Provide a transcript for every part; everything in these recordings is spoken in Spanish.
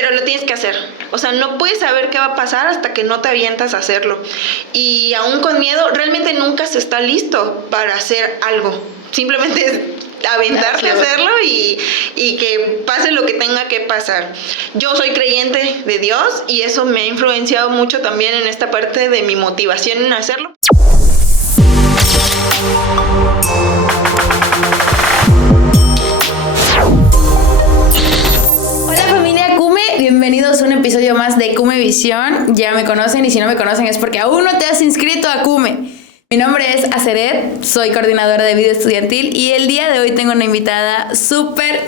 pero lo tienes que hacer. O sea, no puedes saber qué va a pasar hasta que no te avientas a hacerlo. Y aún con miedo, realmente nunca se está listo para hacer algo. Simplemente es aventarte a hacerlo y que pase lo que tenga que pasar. Yo soy creyente de Dios y eso me ha influenciado mucho también en esta parte de mi motivación en hacerlo. Bienvenidos a un episodio más de Cume Visión. Ya me conocen y si no me conocen es porque aún no te has inscrito a Cume. Mi nombre es Aceret, soy coordinadora de vida estudiantil y el día de hoy tengo una invitada súper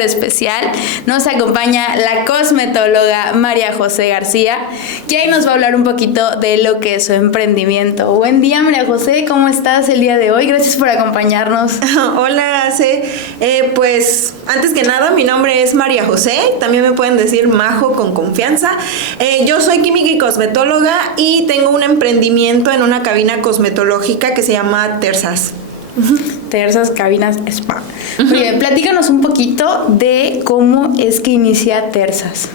especial. Nos acompaña la cosmetóloga María José García, quien nos va a hablar un poquito de lo que es su emprendimiento. Buen día, María José, ¿cómo estás el día de hoy? Gracias por acompañarnos. Hola, Ace. Pues antes que nada, mi nombre es María José, también me pueden decir Majo con confianza. Yo soy química y cosmetóloga y tengo un emprendimiento en una cabina cosmetológica que se llama Tersas. Tersas Cabinas Spa. Oye, platícanos un poquito de cómo es que inicia Tersas.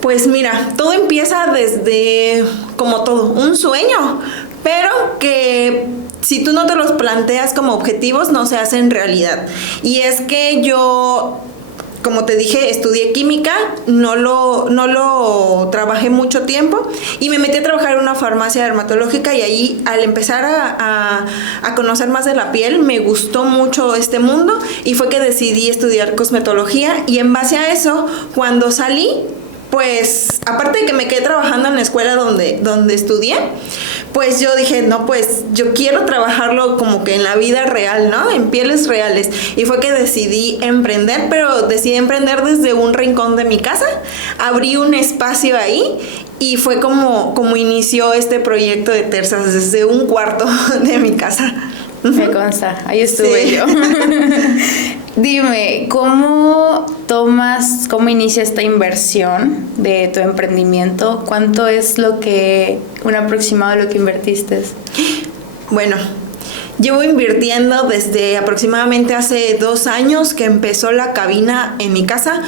Pues mira, todo empieza desde, como todo, un sueño, pero que si tú no te los planteas como objetivos no se hacen realidad. Y es que yo, como te dije, estudié química, no lo trabajé mucho tiempo y me metí a trabajar en una farmacia dermatológica y ahí al empezar a conocer más de la piel me gustó mucho este mundo y fue que decidí estudiar cosmetología y en base a eso, cuando salí, pues aparte de que me quedé trabajando en la escuela donde estudié, pues yo dije, no, pues yo quiero trabajarlo como que en la vida real, ¿no? En pieles reales. Y fue que decidí emprender, pero decidí emprender desde un rincón de mi casa. Abrí un espacio ahí y fue como inició este proyecto de Tersas, desde un cuarto de mi casa. Me consta, ahí estuve yo. Dime, ¿cómo inicia esta inversión de tu emprendimiento? ¿Cuánto es un aproximado de lo que invertiste? Bueno, llevo invirtiendo desde aproximadamente hace 2 años que empezó la cabina en mi casa,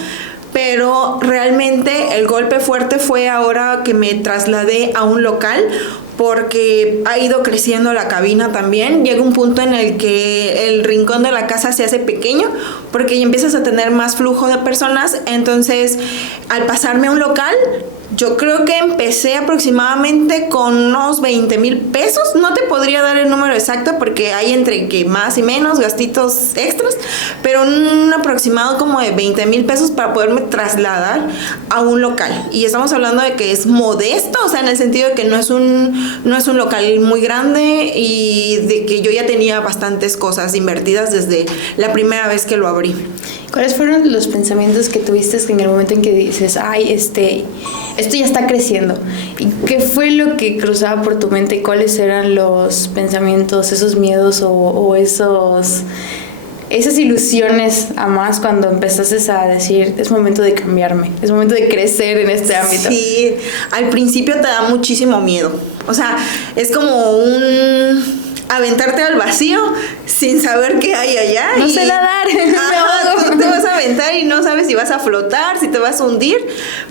pero realmente el golpe fuerte fue ahora que me trasladé a un local, porque ha ido creciendo la cabina también. Llega un punto en el que el rincón de la casa se hace pequeño porque ya empiezas a tener más flujo de personas. Entonces, al pasarme a un local, yo creo que empecé aproximadamente con unos 20,000 pesos. No te podría dar el número exacto porque hay entre que más y menos gastitos extras, pero un aproximado como de 20,000 pesos para poderme trasladar a un local. Y estamos hablando de que es modesto, o sea, en el sentido de que no es un local muy grande y de que yo ya tenía bastantes cosas invertidas desde la primera vez que lo abrí. ¿Cuáles fueron los pensamientos que tuviste en el momento en que dices, ay, esto ya está creciendo? ¿Y qué fue lo que cruzaba por tu mente? ¿Cuáles eran los pensamientos, esos miedos o esas ilusiones a más cuando empezaste a decir, es momento de cambiarme, es momento de crecer en este ámbito? Sí, al principio te da muchísimo miedo. O sea, es como aventarte al vacío sin saber qué hay allá. No sé nadar. Tú te vas a aventar y no sabes si vas a flotar, si te vas a hundir,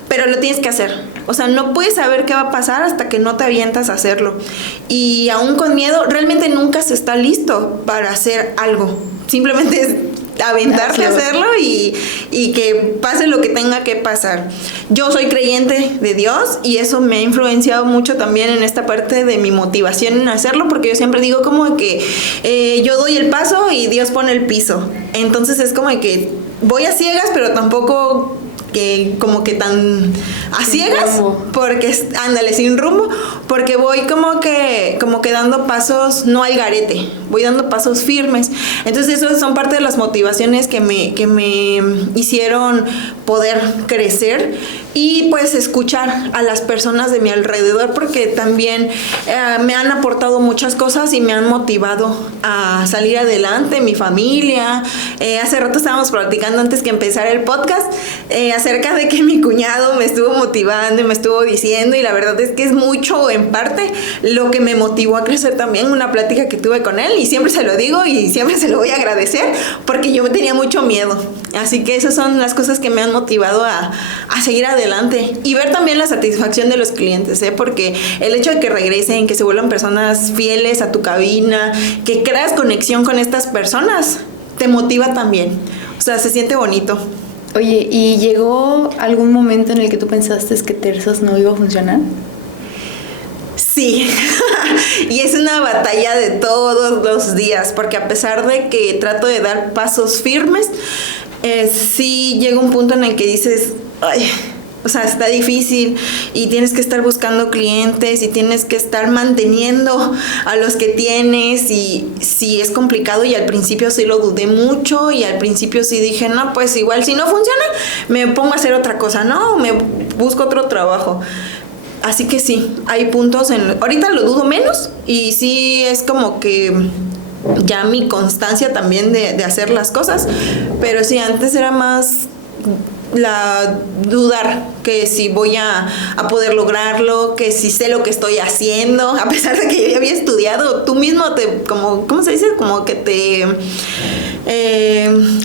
pero lo tienes que hacer. O sea, no puedes saber qué va a pasar hasta que no te avientas a hacerlo. Y aún con miedo, realmente nunca se está listo para hacer algo. Simplemente es aventarte a hacerlo y que pase lo que tenga que pasar. Yo soy creyente de Dios y eso me ha influenciado mucho también en esta parte de mi motivación en hacerlo, porque yo siempre digo como que yo doy el paso y Dios pone el piso. Entonces es como que voy a ciegas, pero tampoco que como que tan a ciegas, porque ándale, sin rumbo, porque voy como que dando pasos, no al garete, voy dando pasos firmes. Entonces eso son parte de las motivaciones que me hicieron poder crecer y pues escuchar a las personas de mi alrededor, porque también me han aportado muchas cosas y me han motivado a salir adelante, mi familia. Hace rato estábamos platicando antes que empezara el podcast acerca de que mi cuñado me estuvo motivando y me estuvo diciendo, y la verdad es que es mucho en parte lo que me motivó a crecer también, una plática que tuve con él, y siempre se lo digo y siempre se lo voy a agradecer, porque yo tenía mucho miedo. Así que esas son las cosas que me han motivado a seguir adelante y ver también la satisfacción de los clientes, porque el hecho de que regresen, que se vuelvan personas fieles a tu cabina, que creas conexión con estas personas, te motiva también. O sea, se siente bonito. Oye, ¿y llegó algún momento en el que tú pensaste que Terzos no iba a funcionar? Sí, y es una batalla de todos los días, porque a pesar de que trato de dar pasos firmes, sí llega un punto en el que dices, ay, o sea, está difícil y tienes que estar buscando clientes y tienes que estar manteniendo a los que tienes, y sí es complicado, y al principio sí lo dudé mucho, y al principio sí dije, no, pues igual si no funciona me pongo a hacer otra cosa, ¿no? Me busco otro trabajo. Así que sí, hay puntos ahorita lo dudo menos, y sí es como que ya mi constancia también de hacer las cosas, pero sí, antes era más la dudar que si voy a poder lograrlo, que si sé lo que estoy haciendo, a pesar de que yo ya había estudiado. Tú mismo ¿cómo se dice? Como que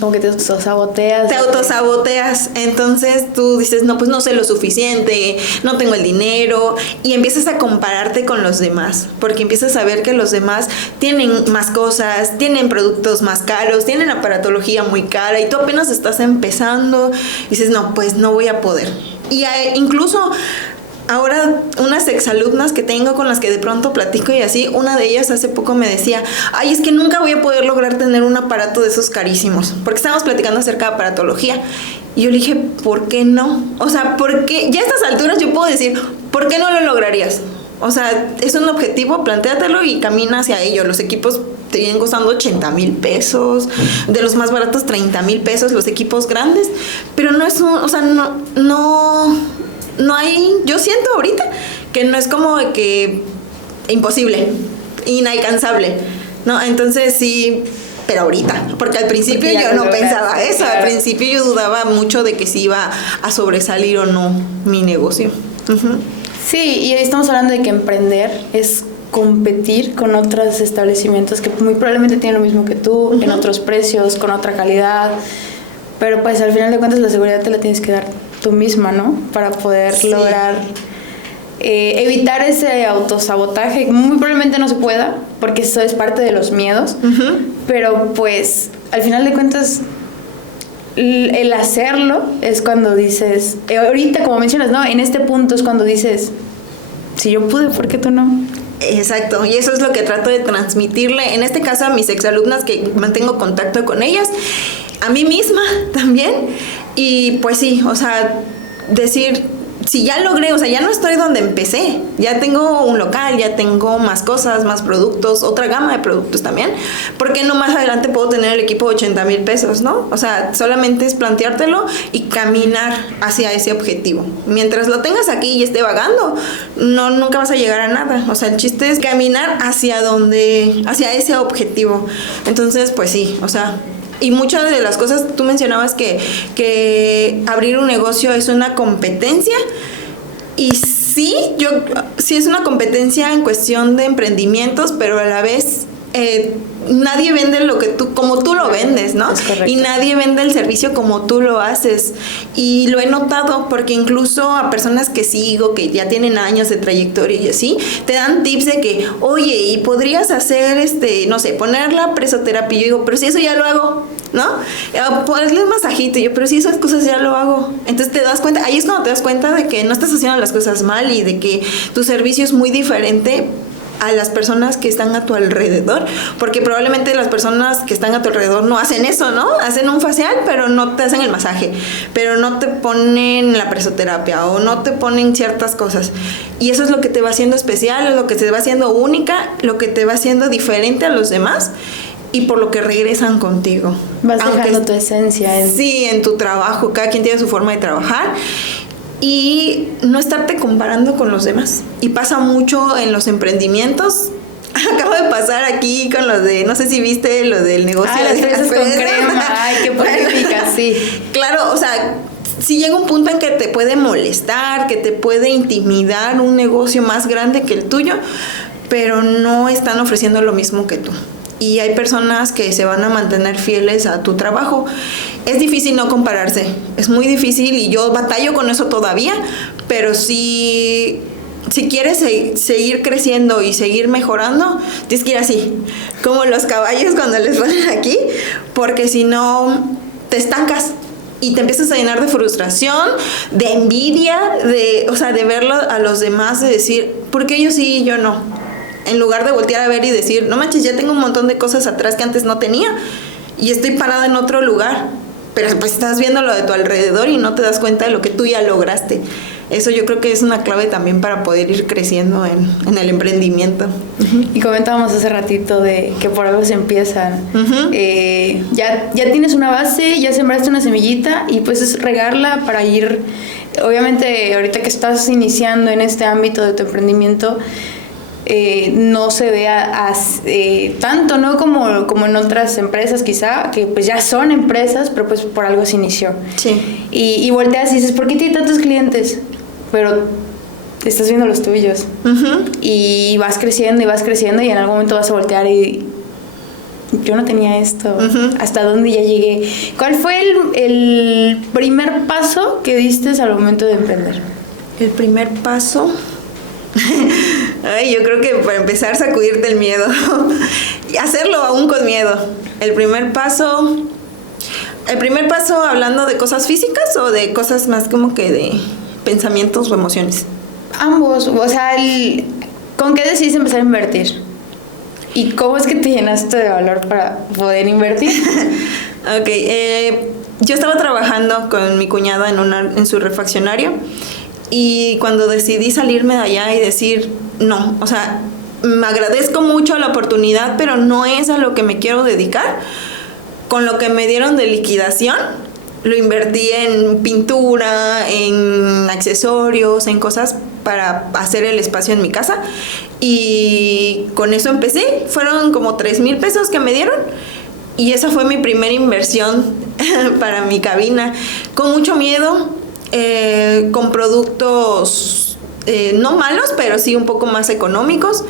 como que te autosaboteas. Te autosaboteas. Entonces tú dices, no, pues no sé lo suficiente, no tengo el dinero, y empiezas a compararte con los demás, porque empiezas a ver que los demás tienen más cosas, tienen productos más caros, tienen aparatología muy cara, y tú apenas estás empezando y dices, no, pues no voy a poder. Y incluso ahora unas exalumnas que tengo con las que de pronto platico y así, una de ellas hace poco me decía, ay, es que nunca voy a poder lograr tener un aparato de esos carísimos, porque estábamos platicando acerca de aparatología. Y yo le dije, ¿por qué no? O sea, ¿por qué? Ya a estas alturas yo puedo decir, ¿por qué no lo lograrías? O sea, es un objetivo, plantéatelo y camina hacia ello. Los equipos te vienen costando 80,000 pesos, de los más baratos 30,000 pesos, los equipos grandes, pero no es o sea, no hay, yo siento ahorita que no es como que imposible, inalcanzable, ¿no? Entonces sí, pero ahorita, porque al principio yo no pensaba eso, al principio yo dudaba mucho de que si iba a sobresalir o no mi negocio. Uh-huh. Sí, y hoy estamos hablando de que emprender es competir con otros establecimientos que muy probablemente tienen lo mismo que tú, uh-huh, en otros precios, con otra calidad, pero pues al final de cuentas la seguridad te la tienes que dar tú misma, ¿no? Para poder lograr evitar ese autosabotaje. Muy probablemente no se pueda, porque eso es parte de los miedos, uh-huh, pero pues al final de cuentas el hacerlo es cuando dices, ahorita como mencionas, ¿no? En este punto es cuando dices, si yo pude, ¿por qué tú no? Exacto, y eso es lo que trato de transmitirle, en este caso a mis exalumnas, que mantengo contacto con ellas, a mí misma también, y pues sí, o sea, decir, si ya logré, o sea, ya no estoy donde empecé, ya tengo un local, ya tengo más cosas, más productos, otra gama de productos también, ¿por qué no más adelante puedo tener el equipo de 80,000 pesos, no? O sea, solamente es planteártelo y caminar hacia ese objetivo. Mientras lo tengas aquí y esté vagando, nunca vas a llegar a nada. O sea, el chiste es caminar hacia ese objetivo. Entonces, pues sí, o sea, y muchas de las cosas, tú mencionabas que abrir un negocio es una competencia, y sí es una competencia en cuestión de emprendimientos, pero a la vez nadie vende como tú lo vendes, ¿no? Es correcto. Y nadie vende el servicio como tú lo haces. Y lo he notado porque incluso a personas que sigo, que ya tienen años de trayectoria y así, te dan tips de que, oye, y podrías hacer, no sé, poner la presoterapia. Y yo digo, pero si eso ya lo hago, ¿no? Ponerle un masajito. Y yo, pero si esas cosas ya lo hago. Entonces te das cuenta, ahí es cuando te das cuenta de que no estás haciendo las cosas mal y de que tu servicio es muy diferente a las personas que están a tu alrededor, porque probablemente las personas que están a tu alrededor no hacen eso, ¿no? Hacen un facial, pero no te hacen el masaje, pero no te ponen la presoterapia o no te ponen ciertas cosas. Y eso es lo que te va haciendo especial, es lo que te va haciendo única, lo que te va haciendo diferente a los demás, y por lo que regresan contigo. Vas dejando tu esencia. Sí, en tu trabajo, cada quien tiene su forma de trabajar. Y no estarte comparando con los demás. Y pasa mucho en los emprendimientos. Acabo de pasar aquí con lo de, no sé si viste lo del negocio de las fresas con crema. Ay, qué polémica, sí. Claro, o sea, sí llega un punto en que te puede molestar, que te puede intimidar un negocio más grande que el tuyo, pero no están ofreciendo lo mismo que tú. Y hay personas que se van a mantener fieles a tu trabajo. Es difícil no compararse, es muy difícil y yo batallo con eso todavía, pero si quieres seguir creciendo y seguir mejorando, tienes que ir así, como los caballos cuando les ponen aquí, porque si no te estancas y te empiezas a llenar de frustración, de envidia, de verlo a los demás, de decir, ¿por qué ellos sí y yo no? En lugar de voltear a ver y decir, no manches, ya tengo un montón de cosas atrás que antes no tenía y estoy parada en otro lugar, pero pues estás viendo lo de tu alrededor y no te das cuenta de lo que tú ya lograste. Eso yo creo que es una clave también para poder ir creciendo en el emprendimiento. Y comentábamos hace ratito de que por algo se empiezan. Ya tienes una base, ya sembraste una semillita y pues es regarla para ir. Obviamente ahorita que estás iniciando en este ámbito de tu emprendimiento, no se vea tanto, ¿no? Como en otras empresas quizá, que pues ya son empresas, pero pues por algo se inició. Sí. Y volteas y dices, ¿por qué tiene tantos clientes? Pero estás viendo los tuyos. Y vas creciendo y en algún momento vas a voltear y yo no tenía esto. ¿Hasta dónde ya llegué? ¿Cuál fue el primer paso que diste al momento de emprender? El primer paso... Ay, yo creo que para empezar, sacudirte el miedo y hacerlo aún con miedo. El primer paso, hablando de cosas físicas o de cosas más como que de pensamientos o emociones. Ambos, o sea, ¿con qué decidiste empezar a invertir? ¿Y cómo es que te llenaste de valor para poder invertir? Ok, yo estaba trabajando con mi cuñada en su refaccionario. Y cuando decidí salirme de allá y decir, no, o sea, me agradezco mucho la oportunidad, pero no es a lo que me quiero dedicar, con lo que me dieron de liquidación, lo invertí en pintura, en accesorios, en cosas para hacer el espacio en mi casa. Y con eso empecé, fueron como 3,000 pesos que me dieron. Y esa fue mi primera inversión para mi cabina, con mucho miedo. Con productos no malos, pero sí un poco más económicos.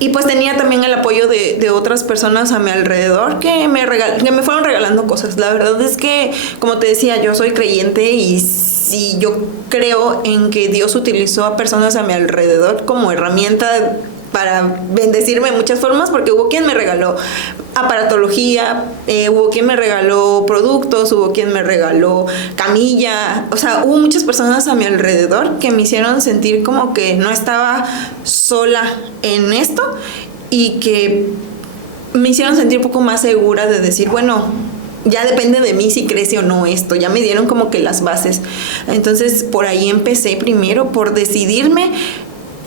Y pues tenía también el apoyo de otras personas a mi alrededor que me fueron regalando cosas. La verdad es que, como te decía, yo soy creyente y yo creo en que Dios utilizó a personas a mi alrededor como herramienta para bendecirme de muchas formas, porque hubo quien me regaló aparatología, hubo quien me regaló productos, hubo quien me regaló camilla, o sea, hubo muchas personas a mi alrededor que me hicieron sentir como que no estaba sola en esto y que me hicieron sentir un poco más segura de decir, bueno, ya depende de mí si crece o no esto, ya me dieron como que las bases. Entonces por ahí empecé primero, por decidirme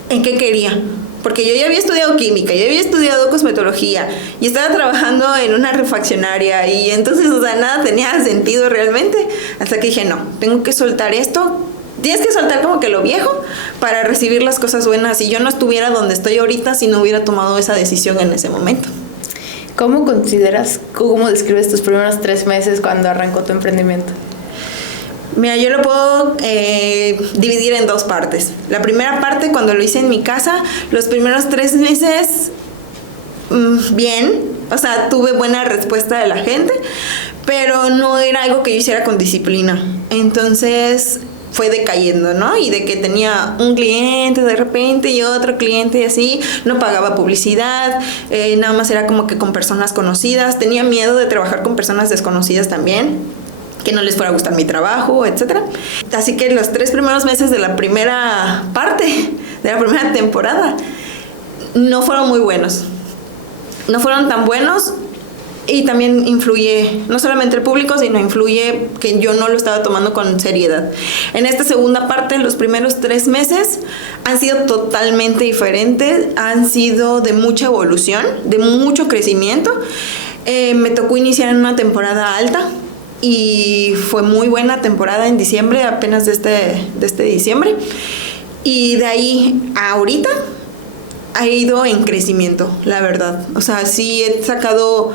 en qué quería. Porque yo ya había estudiado química, ya había estudiado cosmetología y estaba trabajando en una refaccionaria y entonces, o sea, nada tenía sentido realmente. Hasta que dije, no, tengo que soltar esto. Tienes que soltar como que lo viejo para recibir las cosas buenas. Y yo no estuviera donde estoy ahorita si no hubiera tomado esa decisión en ese momento. ¿Cómo describes tus primeros 3 meses cuando arrancó tu emprendimiento? Mira, yo lo puedo dividir en 2 partes. La primera parte, cuando lo hice en mi casa, los primeros 3 meses, bien, o sea, tuve buena respuesta de la gente, pero no era algo que yo hiciera con disciplina. Entonces fue decayendo, ¿no? Y de que tenía un cliente de repente y otro cliente y así, no pagaba publicidad, nada más era como que con personas conocidas. Tenía miedo de trabajar con personas desconocidas también, que no les fuera a gustar mi trabajo, etcétera. Así que los 3 primeros meses de la primera parte, de la primera temporada, no fueron muy buenos. No fueron tan buenos y también influye, no solamente el público, sino influye que yo no lo estaba tomando con seriedad. En esta segunda parte, los primeros 3 meses han sido totalmente diferentes, han sido de mucha evolución, de mucho crecimiento. Me tocó iniciar en una temporada alta, y fue muy buena temporada en diciembre, apenas de este diciembre. Y de ahí a ahorita ha ido en crecimiento, la verdad. O sea, sí he sacado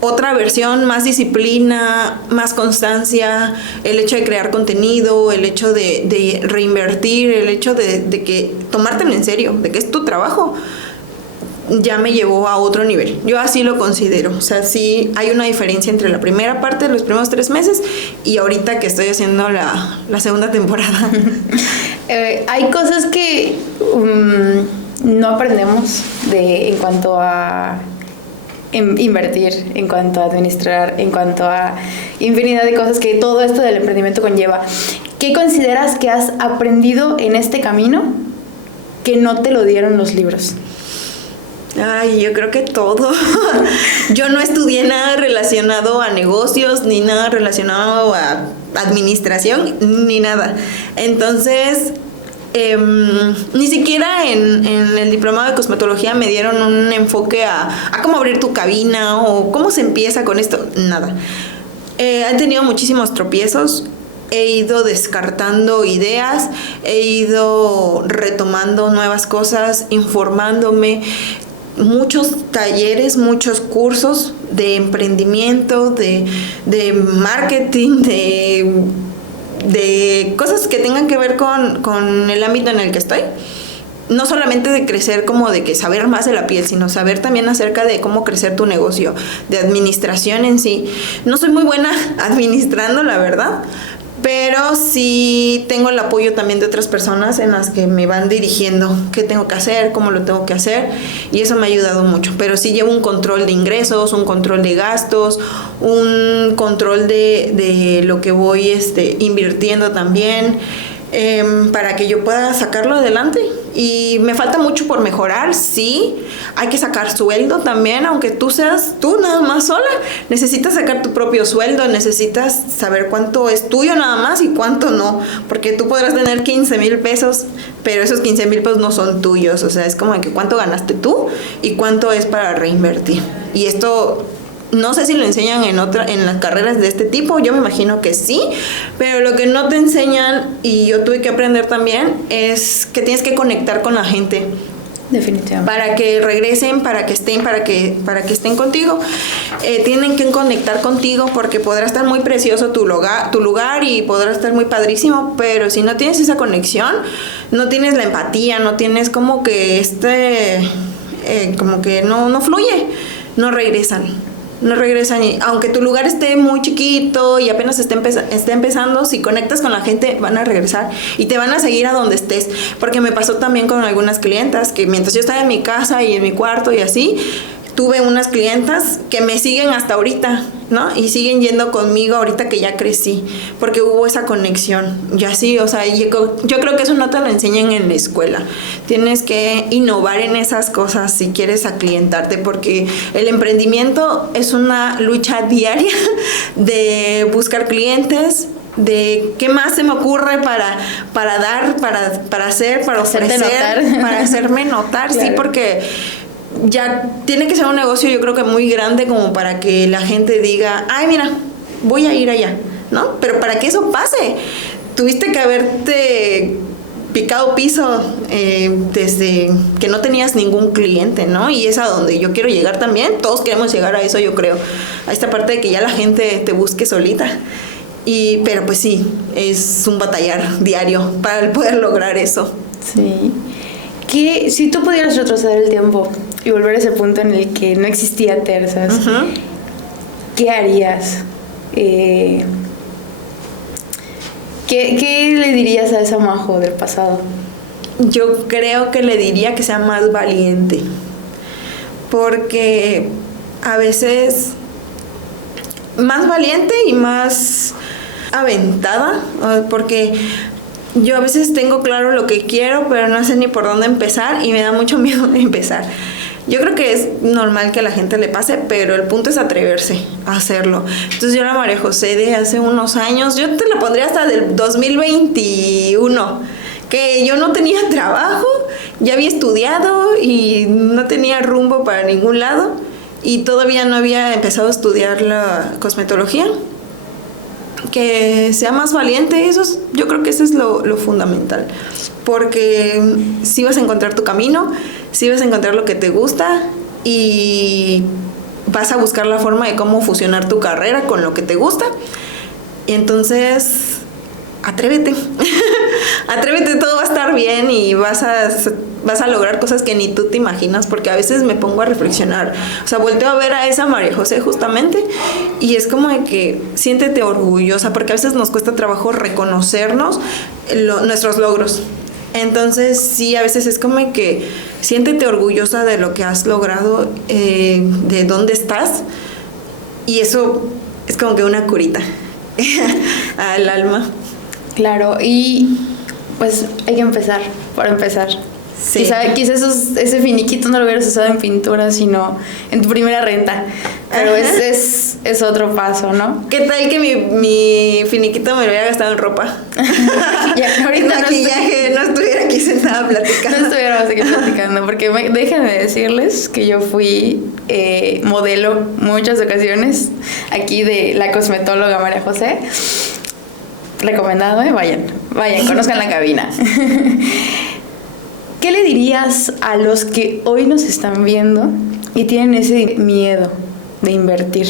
otra versión, más disciplina, más constancia, el hecho de crear contenido, el hecho de reinvertir, el hecho de que tomártelo en serio, de que es tu trabajo, ya me llevó a otro nivel. Yo así lo considero. O sea, sí hay una diferencia entre la primera parte de los primeros 3 meses y ahorita que estoy haciendo la segunda temporada. Hay cosas que no aprendemos en cuanto a invertir, en cuanto a administrar, en cuanto a infinidad de cosas que todo esto del emprendimiento conlleva. ¿Qué consideras que has aprendido en este camino que no te lo dieron los libros? Ay, yo creo que todo. Yo no estudié nada relacionado a negocios, ni nada relacionado a administración, ni nada. Entonces, ni siquiera en el diplomado de cosmetología me dieron un enfoque a cómo abrir tu cabina o cómo se empieza con esto. Nada. He tenido muchísimos tropiezos. He ido descartando ideas, he ido retomando nuevas cosas, informándome. Muchos talleres, muchos cursos de emprendimiento, de marketing, de cosas que tengan que ver con el ámbito en el que estoy. No solamente de crecer como de que saber más de la piel, sino saber también acerca de cómo crecer tu negocio, de administración en sí. No soy muy buena administrando, la verdad, pero sí tengo el apoyo también de otras personas en las que me van dirigiendo qué tengo que hacer, cómo lo tengo que hacer, y eso me ha ayudado mucho. Pero sí llevo un control de ingresos, un control de gastos, un control de lo que voy invirtiendo también, para que yo pueda sacarlo adelante. Y me falta mucho por mejorar, sí. Hay que sacar sueldo también, aunque tú seas tú nada más sola. Necesitas sacar tu propio sueldo, necesitas saber cuánto es tuyo nada más y cuánto no. Porque tú podrás tener 15,000 pesos, pero esos 15,000 pesos no son tuyos. O sea, es como que cuánto ganaste tú y cuánto es para reinvertir. Y esto no sé si lo enseñan en las carreras de este tipo, yo me imagino que sí, pero lo que no te enseñan, y yo tuve que aprender también, es que tienes que conectar con la gente. Definitivamente. Para que regresen, para que estén contigo. Tienen que conectar contigo porque podrá estar muy precioso tu lugar y podrá estar muy padrísimo, pero si no tienes esa conexión, no tienes la empatía, no tienes como que como que no fluye, no regresan. No regresan, y aunque tu lugar esté muy chiquito y apenas esté empezando, si conectas con la gente van a regresar y te van a seguir a donde estés, porque me pasó también con algunas clientas que mientras yo estaba en mi casa y en mi cuarto y así, tuve unas clientas que me siguen hasta ahorita, ¿no? Y siguen yendo conmigo ahorita que ya crecí, porque hubo esa conexión. Y así, o sea, yo creo que eso no te lo enseñan en la escuela. Tienes que innovar en esas cosas si quieres aclientarte, porque el emprendimiento es una lucha diaria de buscar clientes, de qué más se me ocurre para dar, para hacer, para ofrecer, para hacerme notar, claro. Sí, porque ya tiene que ser un negocio, yo creo que muy grande como para que la gente diga, ay, mira, voy a ir allá, ¿no? Pero para que eso pase, tuviste que haberte picado piso desde que no tenías ningún cliente, ¿no? Y es a donde yo quiero llegar también. Todos queremos llegar a eso, yo creo, a esta parte de que ya la gente te busque solita. Pero pues sí, es un batallar diario para poder lograr eso. Sí. Que si tú pudieras retroceder el tiempo y volver a ese punto en el que no existía Tersas, uh-huh, ¿qué harías? ¿Qué le dirías a esa Majo del pasado? Yo creo que le diría que sea más valiente, porque a veces más valiente y más aventada, porque yo a veces tengo claro lo que quiero, pero no sé ni por dónde empezar y me da mucho miedo de empezar. Yo creo que es normal que a la gente le pase, pero el punto es atreverse a hacerlo. Entonces yo era María José de hace unos años, yo te la pondría hasta del 2021, que yo no tenía trabajo, ya había estudiado y no tenía rumbo para ningún lado y todavía no había empezado a estudiar la cosmetología. Que sea más valiente, yo creo que eso es lo fundamental, porque si vas a encontrar tu camino, si vas a encontrar lo que te gusta y vas a buscar la forma de cómo fusionar tu carrera con lo que te gusta. Y entonces, atrévete. Atrévete, todo va a estar bien y vas a lograr cosas que ni tú te imaginas, porque a veces me pongo a reflexionar. O sea, volteo a ver a esa María José justamente y es como de que siéntete orgullosa, porque a veces nos cuesta trabajo reconocernos nuestros logros. Entonces, sí, a veces es como de que siéntete orgullosa de lo que has logrado, de dónde estás, y eso es como que una curita al alma. Claro, y pues hay que empezar, por empezar. Sí. Quizás ese finiquito no lo hubieras usado en pintura, sino en tu primera renta. Pero es otro paso, ¿no? ¿Qué tal que mi finiquito me lo hubiera gastado en ropa? Ya, ahorita en maquillaje, no estuviera aquí sentada platicando. No estuviéramos aquí platicando, porque déjenme decirles que yo fui modelo muchas ocasiones aquí de la cosmetóloga María José. Recomendado, vayan, conozcan la cabina. ¿Qué le dirías a los que hoy nos están viendo y tienen ese miedo de invertir?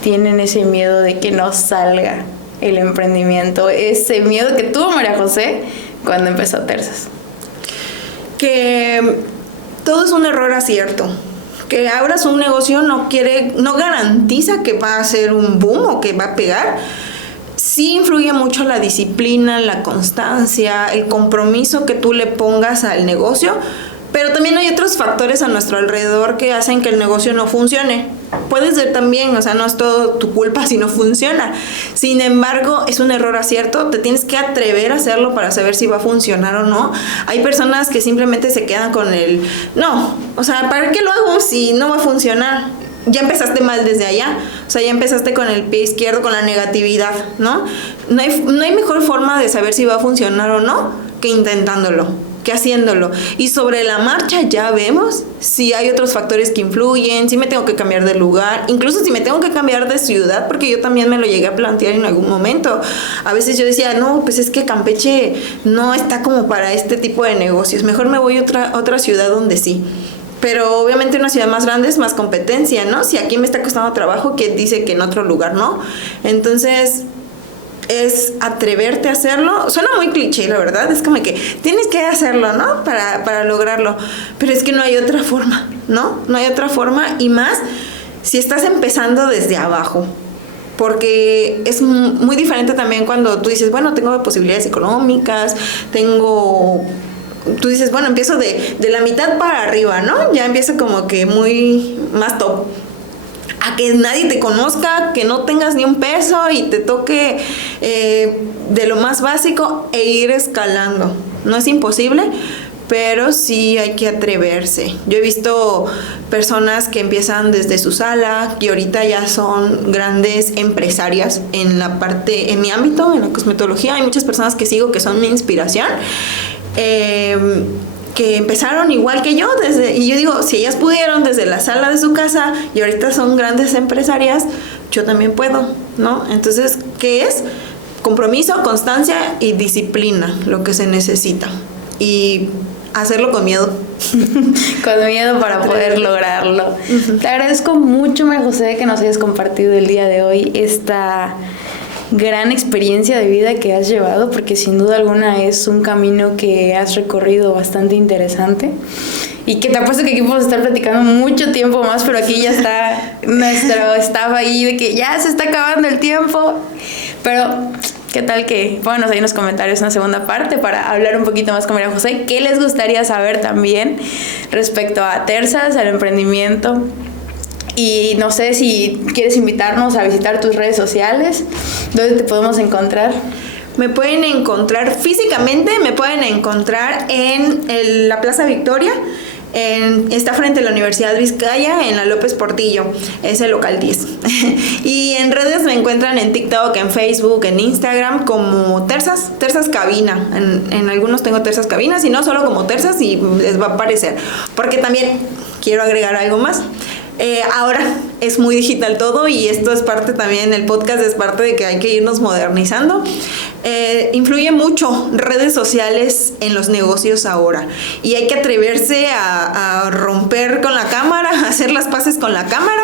Tienen ese miedo de que no salga el emprendimiento, ese miedo que tuvo María José cuando empezó Terzas. Que todo es un error acierto. Que abras un negocio no garantiza que va a ser un boom o que va a pegar. Sí influye mucho la disciplina, la constancia, el compromiso que tú le pongas al negocio, pero también hay otros factores a nuestro alrededor que hacen que el negocio no funcione. Puede ser también, o sea, no es todo tu culpa si no funciona. Sin embargo, es un error acierto, te tienes que atrever a hacerlo para saber si va a funcionar o no. Hay personas que simplemente se quedan con no, o sea, ¿para qué lo hago si no va a funcionar? Ya empezaste mal desde allá, o sea, ya empezaste con el pie izquierdo, con la negatividad, ¿no? No hay mejor forma de saber si va a funcionar o no que intentándolo, que haciéndolo. Y sobre la marcha ya vemos si hay otros factores que influyen, si me tengo que cambiar de lugar, incluso si me tengo que cambiar de ciudad, porque yo también me lo llegué a plantear en algún momento. A veces yo decía, no, pues es que Campeche no está como para este tipo de negocios, mejor me voy a otra ciudad donde sí. Pero obviamente una ciudad más grande es más competencia, ¿no? Si aquí me está costando trabajo, ¿quién dice que en otro lugar no? Entonces, es atreverte a hacerlo. Suena muy cliché, la verdad. Es como que tienes que hacerlo, ¿no? Para lograrlo. Pero es que no hay otra forma, ¿no? No hay otra forma. Y más si estás empezando desde abajo. Porque es muy diferente también cuando tú dices, bueno, tengo posibilidades económicas, tú dices, bueno, empiezo de la mitad para arriba, ¿no? Ya empiezo como que muy más top. A que nadie te conozca, que no tengas ni un peso y te toque de lo más básico e ir escalando. No es imposible, pero sí hay que atreverse. Yo he visto personas que empiezan desde su sala y ahorita ya son grandes empresarias en mi ámbito, en la cosmetología. Hay muchas personas que sigo que son mi inspiración. Que empezaron igual que yo y yo digo, si ellas pudieron desde la sala de su casa y ahorita son grandes empresarias, yo también puedo, ¿no? Entonces, ¿qué es? Compromiso, constancia y disciplina, lo que se necesita, y hacerlo con miedo. Con miedo para poder lograrlo. Te agradezco mucho, María José, que nos hayas compartido el día de hoy esta gran experiencia de vida que has llevado, porque sin duda alguna es un camino que has recorrido bastante interesante y que te apuesto que aquí podemos estar platicando mucho tiempo más, pero aquí ya está nuestro staff ahí de que ya se está acabando el tiempo. Pero ¿qué tal que pónganos ahí en los comentarios una segunda parte para hablar un poquito más con María José? ¿Qué les gustaría saber también respecto a Terzas, al emprendimiento? Y no sé si quieres invitarnos a visitar tus redes sociales. ¿Dónde te podemos encontrar? Me pueden encontrar físicamente, me pueden encontrar en la Plaza Victoria. Está frente a la Universidad Vizcaya, en la López Portillo, es el local 10. Y en redes me encuentran en TikTok, en Facebook, en Instagram como Terzas Cabina. En algunos tengo Terzas Cabinas, y no solo como Terzas, y les va a aparecer. Porque también quiero agregar algo más. Ahora es muy digital todo y esto es parte también, el podcast es parte de que hay que irnos modernizando. Influye mucho redes sociales en los negocios ahora y hay que atreverse a romper con la cámara, a hacer las paces con la cámara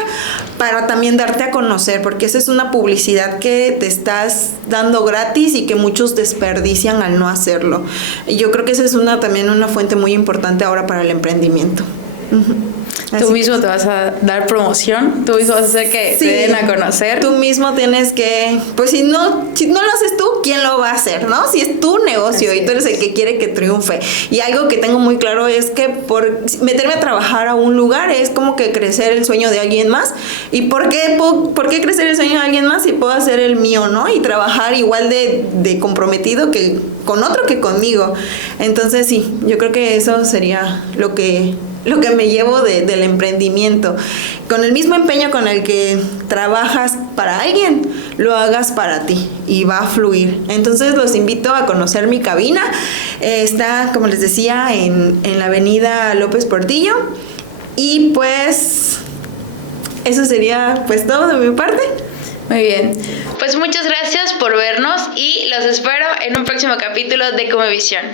para también darte a conocer, porque esa es una publicidad que te estás dando gratis y que muchos desperdician al no hacerlo. Y yo creo que esa es también una fuente muy importante ahora para el emprendimiento. Tú mismo te vas a dar promoción, tú mismo vas a hacer que te den a conocer. Tú mismo tienes que, pues si no lo haces tú, ¿quién lo va a hacer, no? Si es tu negocio y tú eres el que quiere que triunfe. Y algo que tengo muy claro es que por meterme a trabajar a un lugar es como que crecer el sueño de alguien más. ¿Y por qué crecer el sueño de alguien más si puedo hacer el mío, no? Y trabajar igual de comprometido que con otro que conmigo. Entonces sí, yo creo que eso sería lo que me llevo del emprendimiento. Con el mismo empeño con el que trabajas para alguien, lo hagas para ti y va a fluir. Entonces los invito a conocer mi cabina. Está, como les decía, en la avenida López Portillo. Y pues eso sería pues todo de mi parte. Muy bien. Pues muchas gracias por vernos y los espero en un próximo capítulo de Comevisión.